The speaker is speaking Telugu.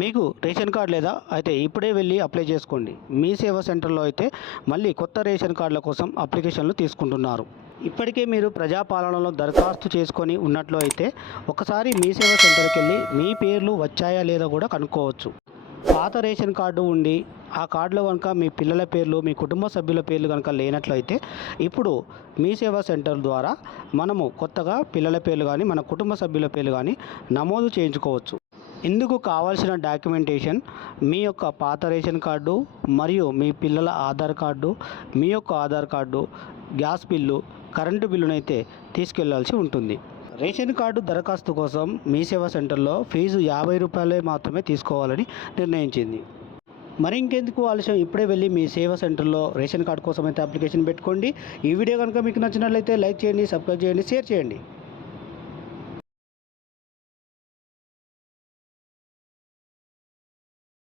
మీకు రేషన్ కార్డు లేదా అయితే ఇప్పుడే వెళ్ళి అప్లై చేసుకోండి. మీ సేవా సెంటర్లో అయితే మళ్ళీ కొత్త రేషన్ కార్డుల కోసం అప్లికేషన్లు తీసుకుంటున్నారు. ఇప్పటికే మీరు ప్రజాపాలనలో దరఖాస్తు చేసుకొని ఉన్నట్లు అయితే ఒకసారి మీ సేవా సెంటర్కి వెళ్ళి మీ పేర్లు వచ్చాయా లేదా కూడా కనుక్కోవచ్చు. పాత రేషన్ కార్డు ఉండి ఆ కార్డులో కనుక మీ పిల్లల పేర్లు మీ కుటుంబ సభ్యుల పేర్లు కనుక లేనట్లయితే ఇప్పుడు మీ సేవా సెంటర్ ద్వారా మనము కొత్తగా పిల్లల పేర్లు కానీ మన కుటుంబ సభ్యుల పేర్లు కానీ నమోదు చేయించుకోవచ్చు. ఇందుకు కావాల్సిన డాక్యుమెంటేషన్ మీ యొక్క పాత రేషన్ కార్డు మరియు మీ పిల్లల ఆధార్ కార్డు, మీ యొక్క Aadhaar card, gas bill, current బిల్లునైతే తీసుకెళ్లాల్సి ఉంటుంది. రేషన్ కార్డు దరఖాస్తు కోసం మీ సేవా సెంటర్లో ఫీజు 50 రూపాయలే మాత్రమే తీసుకోవాలని నిర్ణయించింది. మరి ఇంకెందుకు ఆలస్యం, ఇప్పుడే వెళ్ళి మీ సేవా సెంటర్లో రేషన్ కార్డు కోసం అయితే అప్లికేషన్ పెట్టుకోండి. ఈ వీడియో కనుక మీకు నచ్చినట్లయితే లైక్ చేయండి, సబ్స్క్రైబ్ చేయండి, షేర్ చేయండి.